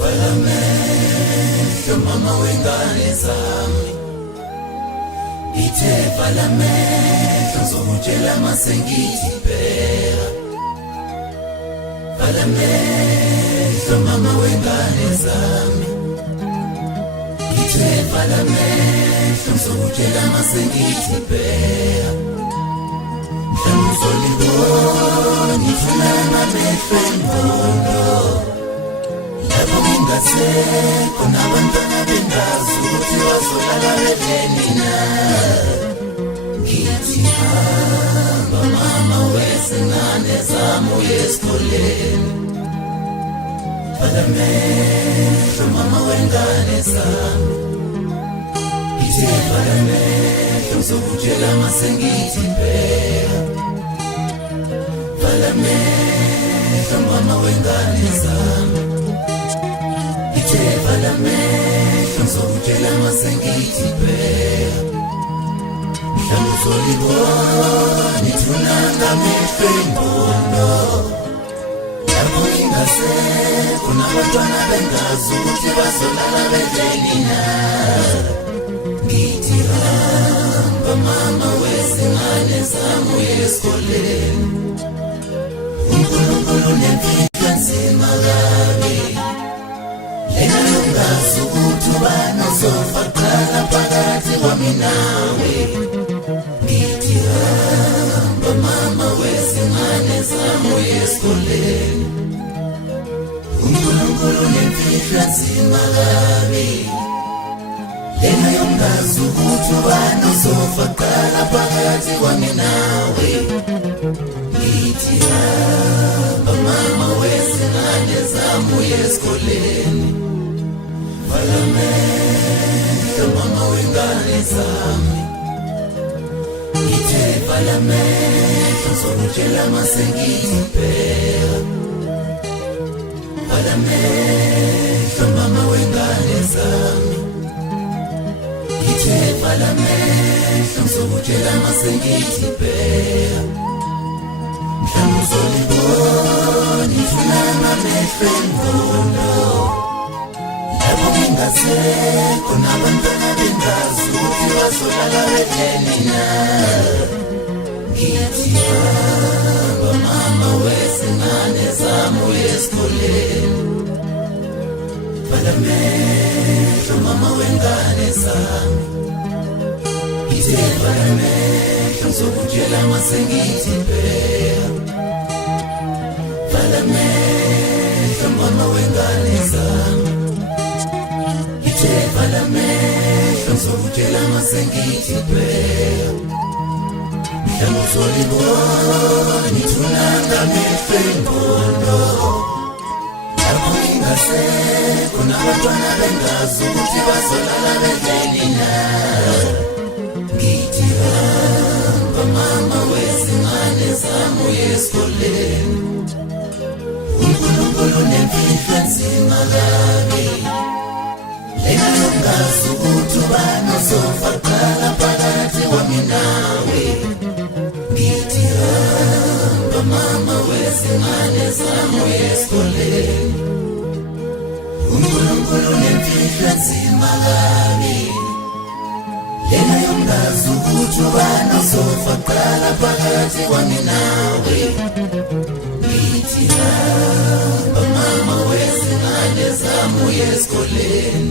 Palamehlo mama wengane zami, ithe palamehlo ngizokutshela mase ngithi bheka. Palamehlo mama wengane zami, ithe palamehlo ngizokutshela mase ngithi bheka. Mhlawumbe uzolibona ithulana amehlo engqondo, lapho ngingasekho nabantwana bengazi ukuthi bazolala bedleni na. Ngithi hamba mama wezingane zami uye esikoleni. Palamehlo mama wengane zami, ithe palamehlo ngizokutshela mase ngithi bheka. Palamehlo mama wengane zami, ithe palamehlo ngizokutshela mase ngithi bheka. Mhlawumbe uzolibona ithulana amehlo engqondo, lapho ngingasekho nabantwana bengazi ukuthi bazolala bedleni na. Ngithi hamba mama wezingane zami uye esikoleni. uNkulunkulu nempilo enzima kabi, lena yongazi ukuthi ubani ozofa kuqala phakathi kwami nawe. Ngithi hamba mama wezingane zami uye esikoleni. uNkulunkulu nempilo enzima kabi, lena yongazi ukuthi ubani ozofa kuqala phakathi kwami nawe. Ngithi hamba mama wezingane zami uye esikoleni. Palamehlo mama wengane zami, ithe palamehlo ngizokutshela mase ngithi bheka. Palamehlo mama wengane zami, ithe palamehlo ngizokutshela mase ngithi bheka. Mhlawumbe uzolibona ithulana amehlo engqondo, lapho ngingasekho nabantwana bengazi ukuthi bazolala bedleni na. Ngithi hamba mama wezingane zami uye esikoleni. Palamehlo mama wengane zami, ithe palamehlo ngizokutshela mase ngithi bheka. Palamehlo mama wengane zami, ithe palamehlo ngizokutshela mase ngithi bheka. Mhlawumbe uzolibona ithulana amehlo engqondo, lapho ngingasekho nabantwana bengazi ukuthi bazolala bedleni na. Ngithi hamba mama wezingane zami uye esikoleni. uNkulunkulu nempilo enzima kabi, lena yongazi ukuthi ubani ozofa kuqala phakathi kwami nawe. Ngithi hamba mama wezingane zami uye esikoleni. uNkulunkulu nempilo enzima kabi, lena yongazi ukuthi ubani ozofa kuqala phakathi kwami nawe. Ngithi hamba mama wezingane zami uye esikoleni.